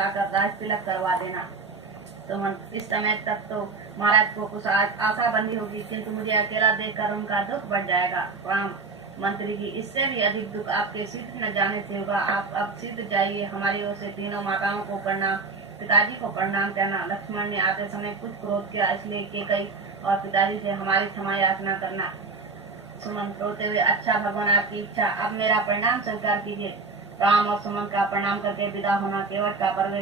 बुलाकर राज तिलक करवा देना। तो इस समय तक तो महाराज को कुछ आशा बंधी होगी, किंतु मुझे अकेला देखकर उनका दुख बढ़ जाएगा। राम मंत्री जी, इससे भी अधिक दुख आपके शीघ्र न जाने से होगा। आप अब शीघ्र जाइए। हमारी ओर से तीनों माताओं को प्रणाम, पिताजी को प्रणाम कहना। लक्ष्मण ने आते समय कुछ क्रोध किया, इसलिए केकई और पिताजी से हमारी क्षमा याचना करना। सुमंत रोते हुए, अच्छा भगवान आपकी इच्छा, अब मेरा प्रणाम स्वीकार कीजिए। राम और सुमंत का प्रणाम करके विदा होना केवट का पर्व।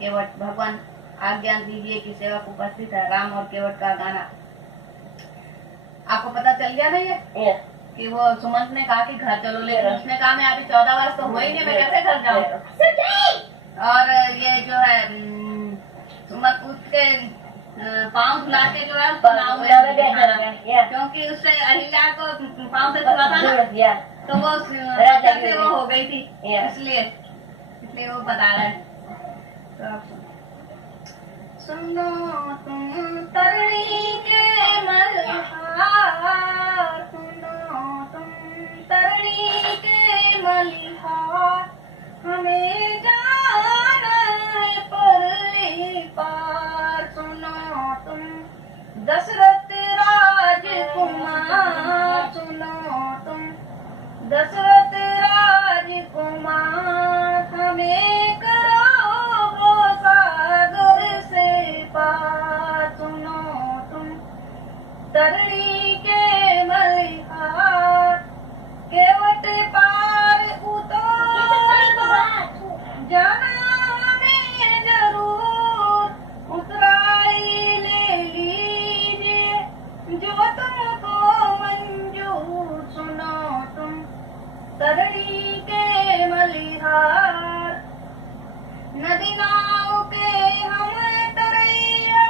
केवट, भगवान आज्ञा दीजिए कि सेवक उपस्थित है। राम और केवट का गाना। आपको पता चल गया नहीं है कि वो सुमंत ने कहा कि घर चलो, लेकिन उसने कहा मैं अभी 14 वर्ष तो हुआ ही नहीं, मैं कैसे घर जाऊँ। और ये जो है सुमंत उसके पाँव धुला के जो है क्योंकि उससे अहिल्या को पाँव से धुला था ना, तो वो से वो हो गई थी, इसलिए वो बता रहे हैं। सुनो तुम तरणी के मल्हार, सुनो तुम तरणी के मल्हार, हमें जाना है परले पार। सुनो तुम दशरथ राजकुमार, सुनो तुम दशरथ राजकुमार, हमें करो सागर से पार। सुनो तुम तरणी के मल्हार, केवट पार उतार जाना हमें जरूर, उतराई ले लीजिए जो तुमको मंजूर। सुनो तुम तरणी के मल्हार, नदी नाव के हम तरैया,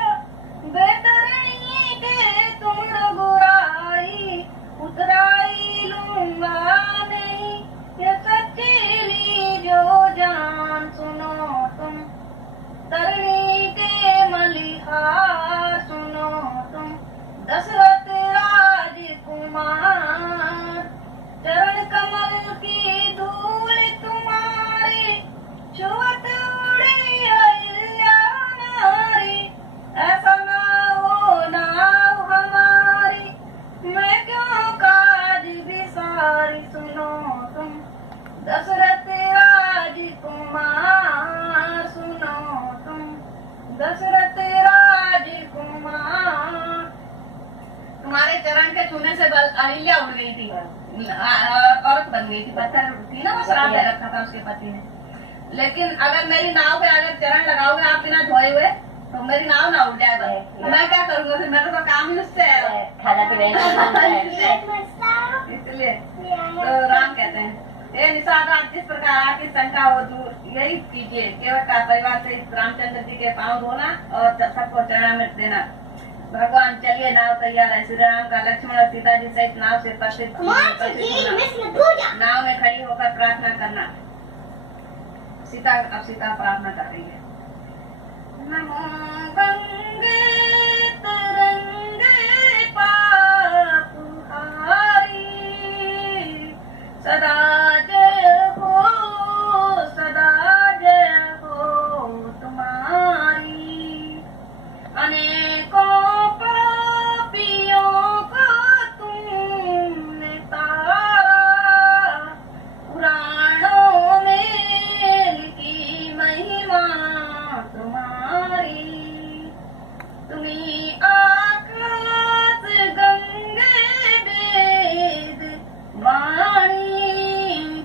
बेतरणी के तुम रघुराई, उतराई लूंगा नहीं ये सच्ची ली जो जान। सुनो तुम तरणी के मल्हार, सुनो तुम दशरथ राजकुमार, चरण कमल की धूल तुम्हारी छुअत उड़ी अहिल्या नारी, ऐसा ना हो नाव हमारी, मैं क्यों काज बिसारी। सुनो तुम दशरथ राजकुमार, सुनो तुम दशरथ राजकुमार, तुम्हारे चरण के छूने से अहिल्या उड़ गई थी, औरत बन गई थी, पत्थर थी ना, वो श्राप दे रखा था उसके पति ने। लेकिन अगर मेरी नाव पे अगर चरण लगाओगे आप बिना धोए हुए, तो मेरी नाव ना उड़ जाएगा। तो मैं क्या करूँगा फिर, मेरा तो काम ही उससे है, खाना पीना। इसलिए तो राम कहते हैं, हे निषाद, जिस प्रकार आपकी शंका हो दूर यही कीजिए। केवट का परिवार से रामचंद्र जी के पाँव धोना और सबको चरणामृत देना। भगवान चलिए, नाव तैयार है। श्री राम का लक्ष्मण और सीता जी सहित नाव से प्रसिद्ध नाव में खड़ी होकर प्रार्थना करना। अब सीता प्रार्थना कर रही है। नमो गंगे तरंगे पापहारी, सदा जय हो, सदा जय हो तुम्हारी। अनेकों पापियों को तुमने तारा, पुराणों में लिखी महिमा तुम्हारी। तुम्ही आकाश गंगे वेद वाणी,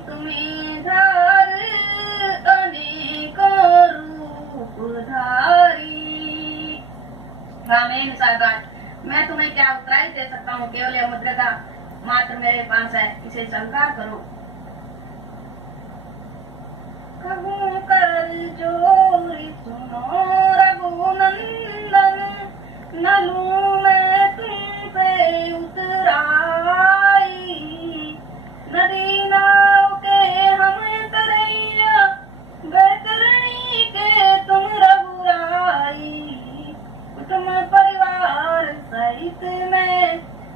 तुम्ही धार अनेकों रूप धारी। रामेण सागात, मैं तुम्हें क्या उत्तराई दे सकता हूँ, केवल यह मुद्रिका मात्र मेरे पास है, इसे स्वीकार करो। कहूँ कर जोरी सुनो रघुनंदन, न लूं मैं तुम पे उतराई। नदी नाव के हम तरैया, बेतरणी के तुम रघुराई। कुटुंब परिवार सहित मैं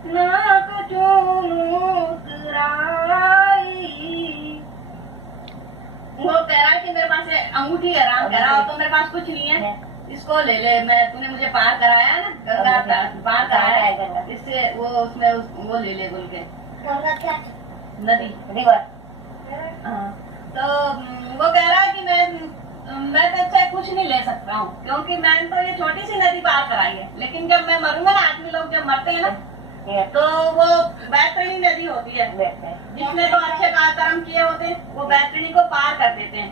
नाक चूनू उतराई। वो कह रहा है कि मेरे पास अंगूठी है। राम कह रहा हो तो मेरे पास कुछ नहीं है, इसको ले ले, मैं तूने मुझे पार कराया है ना, गंगा पार कराया है, इससे वो उसमें वो ले ले बोल के। नदी रिवर। हाँ, तो वो कह रहा है कि मैं तो अच्छा कुछ नहीं ले सकता हूँ, क्योंकि मैंने तो ये छोटी सी नदी पार कराई है, लेकिन जब मैं मरूंगा ना, आदमी लोग जब मरते हैं ना, तो वो बैतरणी नदी होती है, जिसने तो अच्छे कर्म किए होते हैं, वो बैतरणी को पार कर देते हैं,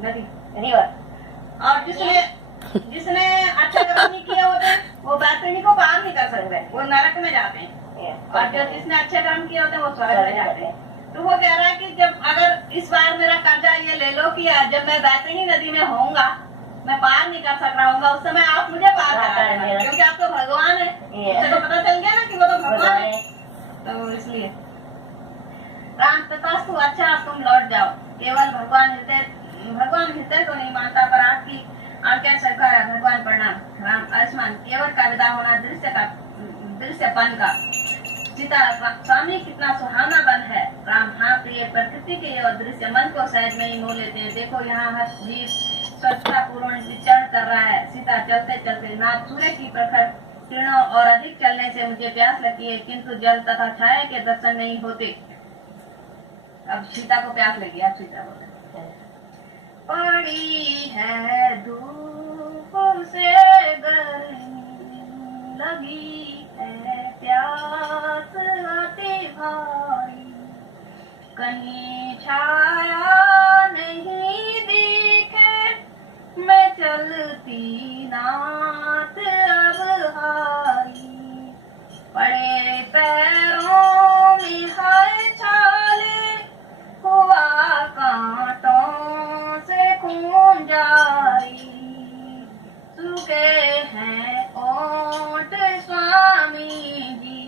नदी रिवर। और जिसने अच्छे कर्म नहीं किए होते हैं, वो बैतरणी को पार नहीं कर सकते, वो नरक में जाते हैं। और जो जिसने अच्छे कर्म किए होते हैं, वो स्वर्ग में जाते हैं। तो वो कह रहा है कि जब अगर इस बार मेरा कर्जा ये ले लो कि जब मैं बैतरणी नदी में होऊंगा, मैं पार नहीं कर सक रहा हूँ, उस समय आप मुझे पार करा देना, क्योंकि आप तो भगवान है। उसे तो पता चल गया ना कि वो तो भगवान है, तो इसलिए राम तथास्तु, अच्छा तुम लौट जाओ। केवल भगवान हृदय तो नहीं मानता, पर आपकी आज्ञा स्वीकार है। भगवान प्रणाम। राम आयुष्मान, केवल का विदा होना दृश्यपन का। सीता, स्वामी कितना सुहावना वन है। राम, हाँ प्रिय, प्रकृति के और दृश्य मन को सहज में ही मोह लेते हैं। देखो यहाँ हर जीव स्वच्छता पूर्ण विचरण कर रहा है। सीता, चलते चलते नाथ, सूर्य की प्रखर किरणों और अधिक चलने से मुझे प्यास लगती है, किंतु जल तथा छाया के दर्शन नहीं होते। अब सीता को प्यास लगी। अब सीता बोले, पड़ी है धूप से गर्मी, लगी है प्यास अति भारी, कहीं छाया नहीं दिखे, मैं चलती नाथ अब हारी, पड़े पैरों में है छाले, हुआ कांटों से खून जारी, सूखे हैं ओंठ स्वामी जी,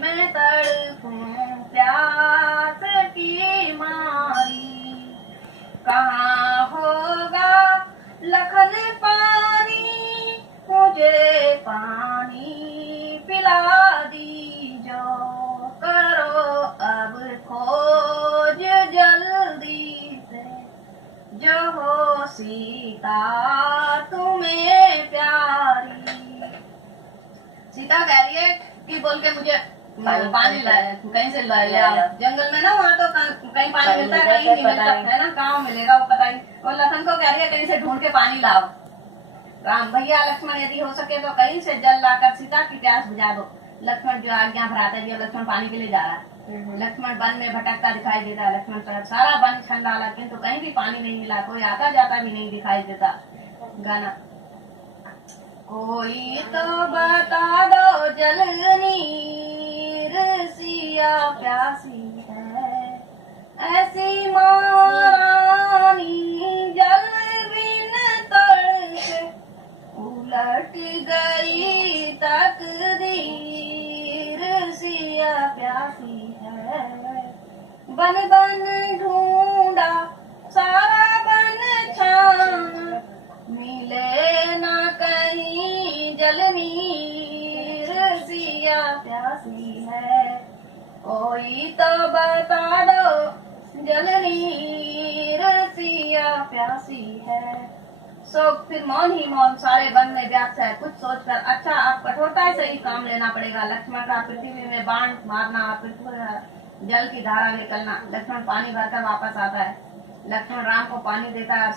मैं तड़पूं प्यास की मारी, कहाँ होगा लखन पानी, मुझे पानी पिला दीजो, करो अब खोज जल्दी से, जो हो सीता तुम्हें प्यारी। सीता कह रही है कि बोल के मुझे पानी लाए, कहीं से ले आओ। जंगल में ना, वहाँ तो कहीं पानी मिलता है, कहीं नहीं मिलता है ना, कहाँ मिलेगा वो पता ही। और लखन को कह रही है कहीं से ढूंढ के पानी लाओ। राम, भैया लक्ष्मण, यदि हो सके तो कहीं से जल लाकर सीता की प्यास बुझा दो। लक्ष्मण जो आज्ञा भराता है, लक्ष्मण पानी के लिए जा रहा है। लक्ष्मण वन में भटकता दिखाई देता है। लक्ष्मण पर सारा वन छन डाला, किंतु कहीं भी पानी नहीं मिला, कोई आता जाता भी नहीं दिखाई देता। गाना, कोई तो बता दो जल नीर, सिया प्यासी है ऐसी महारानी, जल बिन तड़के उलट गई तकदीर, सिया प्यासी है। बन बन ढूंढा सारा बन छाना, मिले ना कहीं जल नीर, सिया प्यासी है। कोई तो बता दो जल नीर, सिया प्यासी है। सो फिर मौन ही मौन सारे वन में व्याप्त है, कुछ सोचकर, अच्छा आप कठोरता से ही काम लेना पड़ेगा। लक्ष्मण का पृथ्वी में बाण मारना, पृथ्वी जल की धारा निकलना। लक्ष्मण पानी भरकर वापस आता है। लक्ष्मण राम को पानी देता है और